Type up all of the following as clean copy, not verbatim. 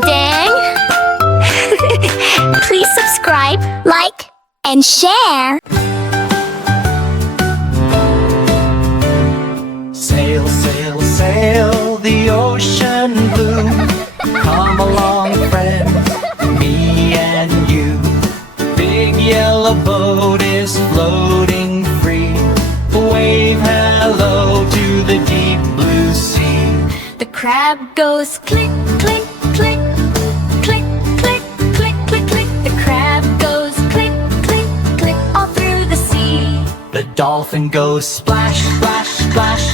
Dang! Please subscribe, like, and share! Sail, sail, sail the ocean blue. Come along, friend, me and you. Big yellow boat is floating free. Wave hello to the deep blue sea. The crab goes click, click, click, click, click, click, click, click. The crab goes click, click, click, all through the sea. The dolphin goes splash, splash, splash,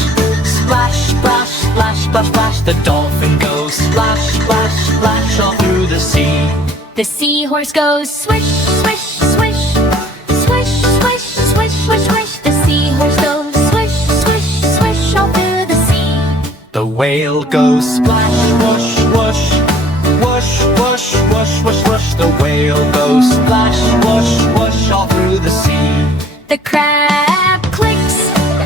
splash, splash, splash, splash, splash. The dolphin goes splash, splash, splash, all through the sea. The seahorse goes swish, swish, swish, swish, swish, swish, swish, swish. The seahorse goes swish, swish, swish, all through the sea. The whale goes splash, whoosh, whoosh, whoosh, whoosh, whoosh, whoosh, whoosh. The whale goes splash, whoosh, whoosh, all through the sea. The crab clicks,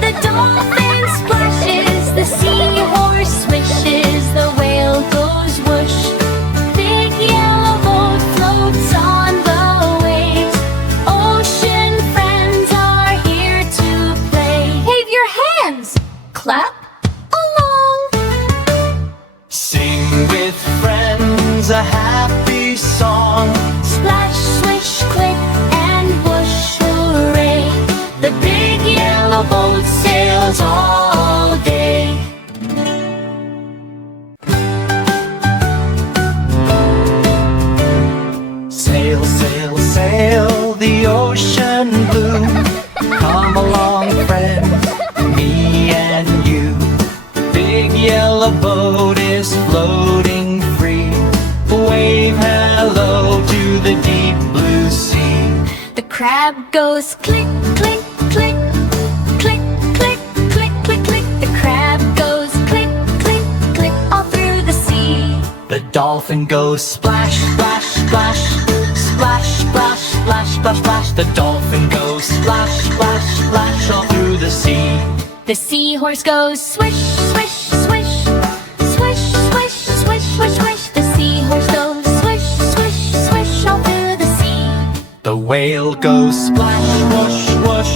the dolphin splashes, the seahorse swishes, the whale goes whoosh. Big yellow boat floats on the waves. Ocean friends are here to play. Wave your hands, clap along. Sing with friends a happy song. Splash, swish, click, and whoosh, hooray. The big yellow boat sails all day. Sail, sail, sail the ocean blue. Come along, friend, me and you. Big yellow boat is floating free. Wave hello to the deep blue sea. The crab goes click, click, click, click, click, click, click, click. The crab goes click, click, click, all through the sea. The dolphin goes splash, splash, splash, splash, splash, splash, splash, splash. The dolphin goes splash, splash, splash, all through the sea. The seahorse goes swish, swish, swish, swish, swish, swish, swish, swish. The seahorse goes swish, swish, swish, all through the sea. The whale goes splash, whoosh, whoosh,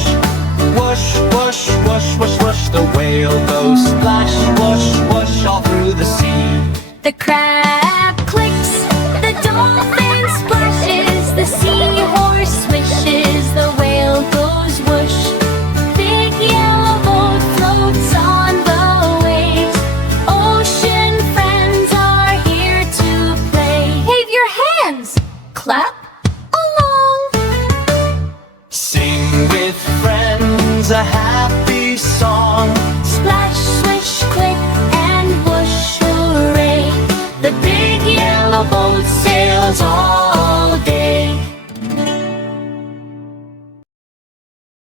whoosh, whoosh, whoosh, whoosh, whoosh. The whale goes splash, whoosh, whoosh, all through the sea. The crab clicks, the dolphin splashes, the seahorse swishes, the whale goes whoosh. Big yellow boat floats on the waves. Ocean friends are here to play. Wave your hands, clap along. Sing with friends a happy song. Splash, swish, click, and whoosh, hooray. The big yellow boat sails all